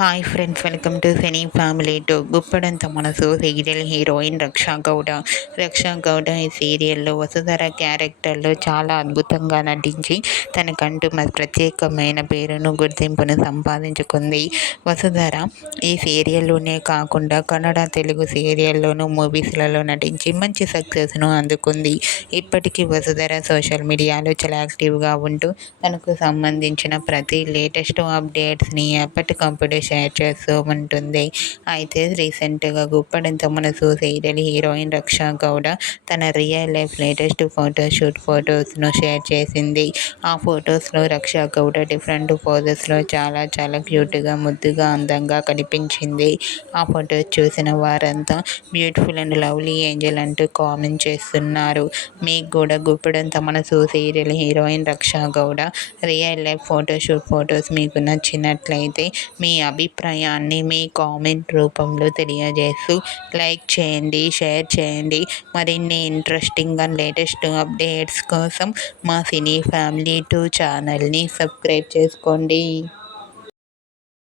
Hi friends, welcome to cine family to Guppedantha Manasu serial heroine Raksha Gowda. Raksha Gowda ఈ సీరియల్లో వసుధర క్యారెక్టర్లో చాలా అద్భుతంగా నటించి తనకంటూ ప్రత్యేకమైన పేరును గుర్తింపును సంపాదించుకుంది. వసుధర ఈ సీరియల్లోనే కాకుండా కన్నడ, తెలుగు సీరియల్లోనూ మూవీస్లలో నటించి మంచి సక్సెస్ను అందుకుంది. ఇప్పటికీ వసుధర సోషల్ మీడియాలో చాలా యాక్టివ్గా ఉంటూ తనకు సంబంధించిన ప్రతి లేటెస్ట్ అప్డేట్స్ని ఎప్పటికప్పుడు షేర్ చేస్తూ ఉంటుంది. అయితే రీసెంట్గా గుప్పడంత మనసు సీరియల్ హీరోయిన్ రక్షా గౌడ తన రియల్ లైఫ్ లేటెస్ట్ ఫోటోషూట్ ఫొటోస్ను షేర్ చేసింది. ఆ ఫొటోస్లో రక్షా గౌడ డిఫరెంట్ పోజెస్లో చాలా చాలా క్యూట్గా, ముద్దుగా, అందంగా కనిపించింది. ఆ ఫొటోస్ చూసిన వారంతా బ్యూటిఫుల్ అండ్ లవ్లీ ఏంజల్ అంటూ కామెంట్ చేస్తున్నారు. మీకు కూడా Guppedantha Manasu serial heroine Raksha Gowda real life photoshoot photos మీకు నచ్చినట్లయితే మీ అభిప్రాయాన్ని మీ కామెంట్ రూపంలో తెలియజేస్తూ లైక్ చేయండి, షేర్ చేయండి. మరిన్ని ఇంట్రెస్టింగ్ అండ్ లేటెస్ట్ అప్డేట్స్ కోసం మా సినీ ఫ్యామిలీ 2 ఛానల్ని సబ్స్క్రైబ్ చేసుకోండి.